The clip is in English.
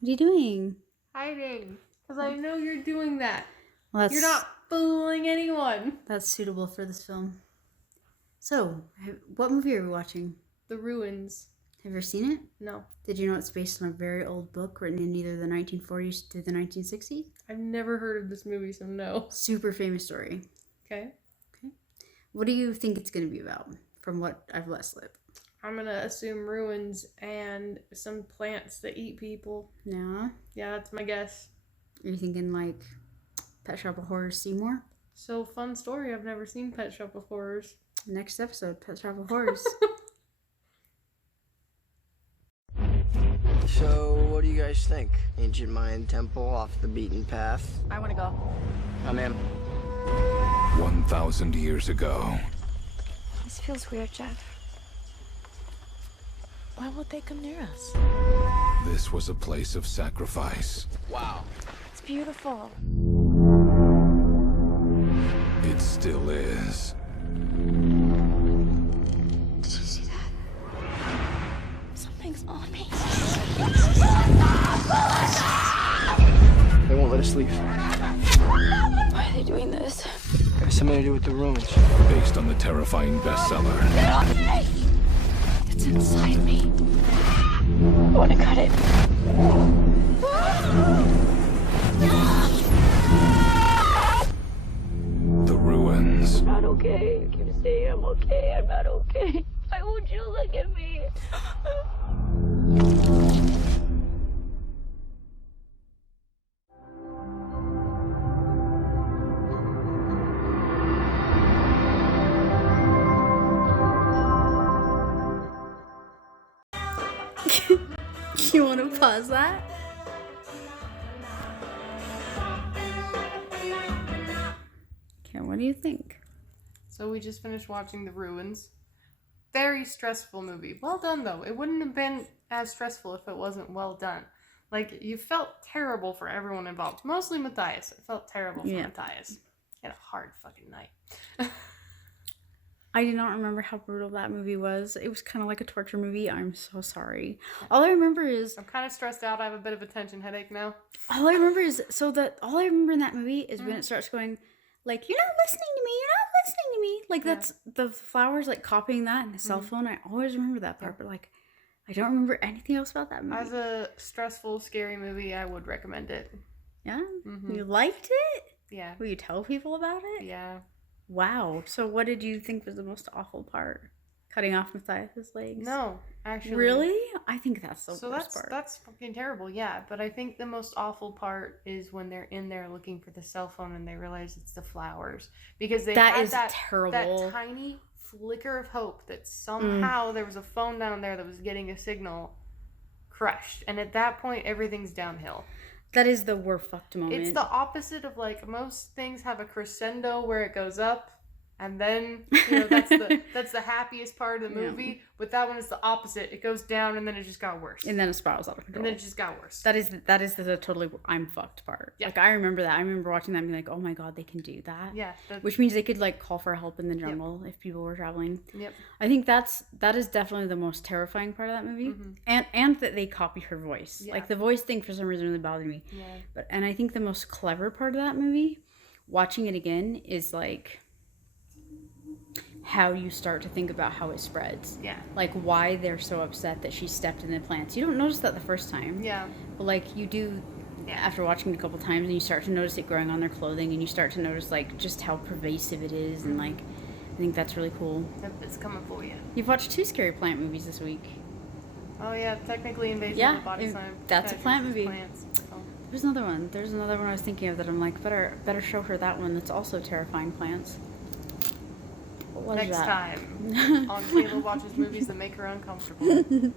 What are you doing? Hiding. Because I know you're doing that. Well, You're not fooling anyone. That's suitable for this film. So, what movie are we watching? The Ruins. Have you ever seen it? No. Did you know it's based on a very old book written in either the 1940s to the 1960s? I've never heard of this movie, so no. Super famous story. Okay. What do you think it's going to be about, from what I've let slip? I'm going to assume ruins and some plants that eat people. No? Yeah, that's my guess. Are you thinking like Pet Shop of Horrors Seymour? So, fun story. I've never seen Pet Shop of Horrors. Next episode, Pet Shop of Horrors. So, what do you guys think? Ancient Mayan temple off the beaten path? I want to go. I'm in. 1,000 years ago, This feels weird, Jeff. Why won't they come near us? this was a place of sacrifice. Wow. It's beautiful. It still is. Did you see that? Something's on me. They won't let us leave. Why are they doing this? It has something to do with the ruins. Based on the terrifying bestseller, Get off me! It's inside me. I want to cut it. The Ruins. I'm not okay. You keep saying I'm okay. I'm not okay. Why won't you look at me? You want to pause that? Okay, what do you think? So, we just finished watching The Ruins. Very stressful movie. Well done, though. It wouldn't have been as stressful if it wasn't well done. Like, you felt terrible for everyone involved. Mostly Matthias. I felt terrible for Matthias. He had a hard fucking night. I do not remember how brutal that movie was. It was kind of like a torture movie. I'm so sorry. All I remember is I'm kind of stressed out. I have a bit of a tension headache now. all I remember in that movie is when it starts going like, "You're not listening to me. You're not listening to me." Like that's the flowers like copying that in the cell phone. I always remember that part, but like I don't remember anything else about that movie. As a stressful, scary movie, I would recommend it. Yeah? You liked it? Yeah. Will you tell people about it? Yeah. Wow. So what did you think was the most awful part? Cutting off Matthias's legs? No, actually. Really? I think that's the worst part. That's fucking terrible, yeah. But I think the most awful part is when they're in there looking for the cell phone and they realize it's the flowers. Because they That had is terrible. that tiny flicker of hope that somehow there was a phone down there that was getting a signal crushed. And at that point, everything's downhill. That is the we're fucked moment. It's the opposite of like most things have a crescendo where it goes up and then that's the happiest part of the movie. But that one is the opposite. It goes down and then it just got worse. And then it spirals out of control. And then it just got worse. That is the totally I'm fucked part. Yeah. Like I remember that. I remember watching that and being like, oh my god, they can do that. Yeah. Which means they could like call for help in the jungle if people were traveling. Yep. I think that is definitely the most terrifying part of that movie. And that they copy her voice. Yeah. Like the voice thing for some reason really bothered me. Yeah. And I think the most clever part of that movie, watching it again, is like how you start to think about how it spreads. Yeah. Like why they're so upset that she stepped in the plants. You don't notice that the first time. Yeah. But like you do after watching it a couple times, and you start to notice it growing on their clothing, and you start to notice like just how pervasive it is, and like I think that's really cool. It's coming for you. You've watched 2 scary plant movies this week. Oh yeah, technically Invasion of the Body Slime. That's a plant movie. Plants. Oh. There's another one. There's another one I was thinking of that I'm like better show her that one. That's also terrifying plants. What was Next that? time on Kayla watches movies that make her uncomfortable.